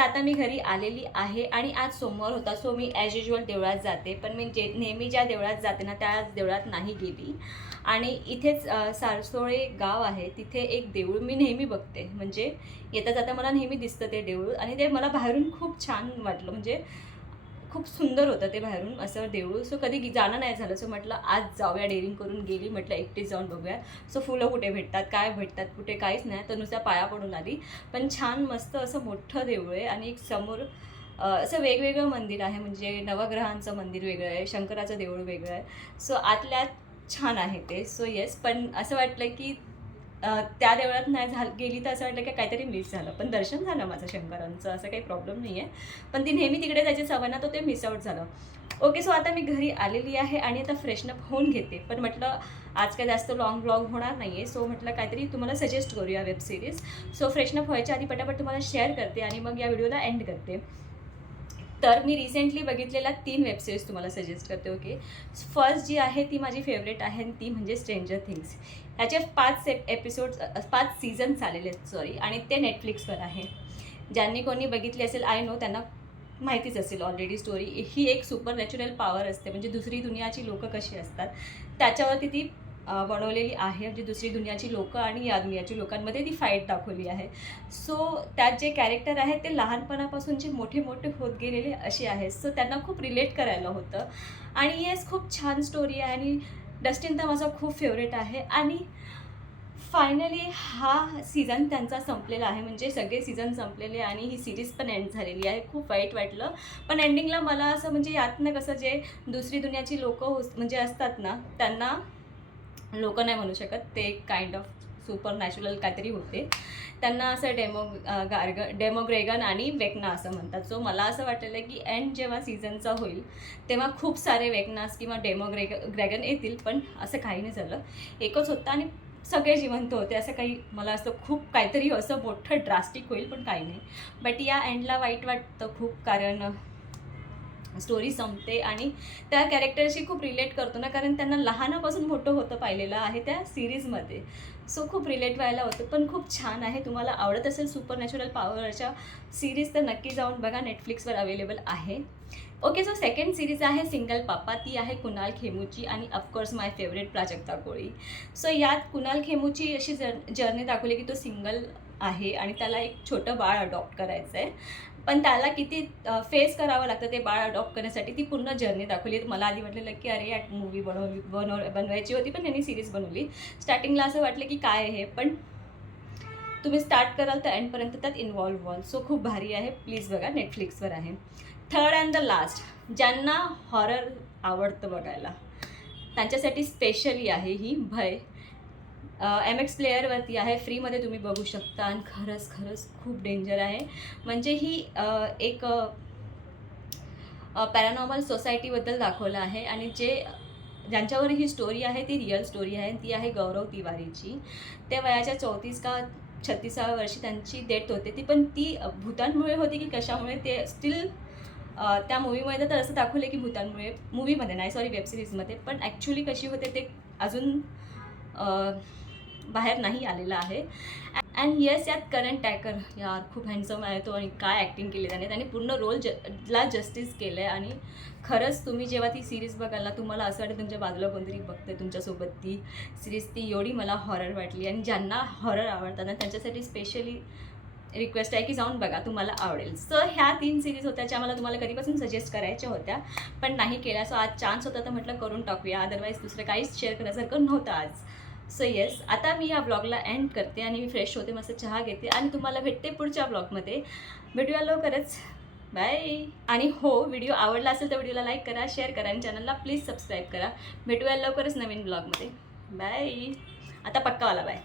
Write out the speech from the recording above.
आता मी घरी आलेली आहे आणि आज सोमवार होता, सो मी ॲज युजल देवळात जाते. पण मी नेहमी ज्या देवळात जाते ना त्या देवळात नाही गेली. आणि इथेच सारसोळे गाव आहे, तिथे एक देऊळ मी नेहमी बघते. म्हणजे येता जाता मला नेहमी दिसतं ते देऊळ आणि ते मला बाहेरून खूप छान वाटलं. म्हणजे खूप सुंदर होतं ते बाहेरून असं देऊळ. सो कधी जाणं नाही झालं. सो म्हटलं आज जाऊया, डेअरिंग करून गेली. म्हटलं एकटीच जाऊन बघूया. सो फुलं कुठे भेटतात, काय भेटतात, कुठे काहीच नाही. तर नुसत्या पाया पडून आली. पण छान मस्त असं मोठं देऊळ आहे आणि एक समोर असं वेगवेगळं मंदिर आहे. म्हणजे नवग्रहांचं मंदिर वेगळं आहे, शंकराचं देऊळ वेगळं आहे. सो आतल्यात छान आहे ते. सो येस, पण असं वाटलं की त्या देवळात नाही गेली तर असं वाटलं की काहीतरी मिस झालं. पण दर्शन झालं माझं शंकरांचं, असं काही प्रॉब्लेम नाही आहे. पण ती नेहमी तिकडे जायची सवय ना, तो ते मिस आउट झालं. ओके, सो आता मी घरी आलेली आहे आणि आता फ्रेशनअप होऊन घेते. पण म्हटलं आज काही जास्त लाँग ब्लॉग होणार नाही आहे. सो म्हटलं काहीतरी तुम्हाला सजेस्ट करूया वेब सिरीज. सो फ्रेशनअप व्हायच्या आधी पटापट तुम्हाला शेअर करते आणि मग या व्हिडिओला एंड करते. तर मी रिसेंटली बघितलेल्या 3 वेबसिरीज तुम्हाला सजेस्ट करते. ओके, फर्स्ट जी आहे ती माझी फेवरेट आहे आणि ती म्हणजे स्ट्रेंजर थिंग्स. ह्याचे 5 एपिसोड्स 5 सीझन्स आलेले आहेत, सॉरी, आणि ते नेटफ्लिक्सवर आहे. ज्यांनी कोणी बघितली असेल, आय नो त्यांना माहितीच असेल ऑलरेडी स्टोरी. ही एक सुपर नॅचरल पॉवर असते, म्हणजे दुसरी दुनियाची लोकं कशी असतात त्याच्यावरती ती बनवलेली आहे. म्हणजे दुसरी दुनियाची लोकं आणि या दुनियाची लोकांमध्ये ती फाईट दाखवली आहे. सो त्यात जे कॅरेक्टर आहेत ते लहानपणापासून जे मोठे मोठे होत गेलेले असे आहेत. सो त्यांना खूप रिलेट करायला होतं. आणि येस, खूप छान स्टोरी आहे आणि डस्टिन तर माझा खूप फेवरेट आहे. आणि फायनली हा सीझन त्यांचा संपलेला आहे. म्हणजे सगळे सीझन संपलेले आणि ही सिरीज पण एंड झालेली आहे. खूप वाईट वाटलं. पण एंडिंगला मला असं म्हणजे यातनं कसं जे दुसरी दुनियाची लोकं म्हणजे असतात ना, त्यांना लोकं नाही म्हणू शकत, ते एक काइंड ऑफ सुपर नॅचरल काहीतरी होते. त्यांना असं डेमोग्रेगन आणि वेकना असं म्हणतात. सो मला असं वाटलेलं की एंड जेव्हा सीझनचा होईल तेव्हा खूप सारे वेकनास किंवा ग्रॅगन येतील, पण असं काही नाही झालं. एकच होता आणि सगळे जिवंत होते. असं काही मला असं खूप काहीतरी असं मोठं ड्रास्टिक होईल, पण काही नाही. बट या एंडला वाईट वाटतं खूप, कारण स्टोरी संपते आणि त्या कॅरेक्टरशी खूप रिलेट करतो ना, कारण त्यांना लहानापासून मोठं होतं पाहिलेलं आहे त्या सिरीजमध्ये. सो खूप रिलेट व्हायला होतं. पण खूप छान आहे. तुम्हाला आवडत असेल सुपर नॅचरल पॉवरच्या सिरीज तर नक्की जाऊन बघा, नेटफ्लिक्सवर अवेलेबल आहे. ओके, सो सेकंड सिरीज आहे सिंगल पापा. ती आहे कुणाल खेमूची आणि ऑफकोर्स माय फेवरेट प्राजक्ता कोळी. सो यात कुणाल खेमूची अशी जर्नी दाखवली की तो सिंगल आहे आणि त्याला एक छोटं बाळ अडॉप्ट करायचं आहे. पण त्याला किती फेस करावं लागतं ते बाळ अडॉप्ट करण्यासाठी, ती पूर्ण जर्नी दाखवली. मला आधी वाटलेलं की अरे एक मूवी बनवायची होती, पण त्यांनी सिरीज बनवली. स्टार्टिंगला असं वाटलं की काय आहे, पण तुम्ही स्टार्ट कराल तर एंडपर्यंत त्यात इन्व्हॉल्व व्हाल. सो खूप भारी आहे, प्लीज बघा, नेटफ्लिक्सवर आहे. थर्ड अँड द लास्ट, ज्यांना हॉरर आवडतं बघायला त्यांच्यासाठी स्पेशली आहे ही भय. MX प्लेअरवरती आहे, फ्रीमध्ये तुम्ही बघू शकता आणि खरंच खरंच खूप डेंजर आहे. म्हणजे ही एक पॅरानॉर्मल सोसायटीबद्दल दाखवलं आहे आणि ज्यांच्यावर ही स्टोरी आहे ती रिअल स्टोरी आहे. ती आहे गौरव तिवारीची. ते वयाच्या 34 का 36व्या वर्षी त्यांची डेथ होते. ती भूतांमुळे होती की कशामुळे ते स्टील त्या मूवीमध्ये तर असं दाखवलं की भूतांमुळे, मूवीमध्ये नाही सॉरी वेबसिरीजमध्ये, पण ॲक्च्युली कशी होते ते अजून बाहेर नाही आलेला आहे. अँड येस, यात करण टॅकर यार खूप हँडसम आहे तो आणि काय ॲक्टिंग केली त्याने पूर्ण रोलला जस्टिस केलं आहे. आणि खरंच तुम्ही जेव्हा ती सिरीज बघाल ना, तुम्हाला असं वाटेल तुमच्या बाजूला कोणतरी बघते तुमच्यासोबत ती सिरीज. ती एवढी मला हॉरर वाटली आणि ज्यांना हॉरर आवडतात ना त्यांच्यासाठी स्पेशली रिक्वेस्ट आहे की जाऊन बघा, तुम्हाला आवडेल. सो ह्या 3 सिरीज होत्या ज्या मला तुम्हाला कधीपासून सजेस्ट करायच्या होत्या पण नाही केल्या. सो आज चान्स होता तर म्हटलं करून टाकूया, अदरवाईज दुसरं काहीच शेअर करण्यासारखं नव्हतं आज. सो येस, आता मी या ब्लॉगला एंड करते आणि मी फ्रेश होते, मस्त चहा घेते आणि तुम्हाला भेटते पुढच्या ब्लॉगमध्ये. भेटूया लवकरच, बाय. आणि हो, व्हिडिओ आवडला असेल तर व्हिडिओला लाईक करा, शेअर करा आणि चॅनलला प्लीज सबस्क्राईब करा. भेटूया लवकरच नवीन ब्लॉगमध्ये. बाय. आता पक्कावाला बाय.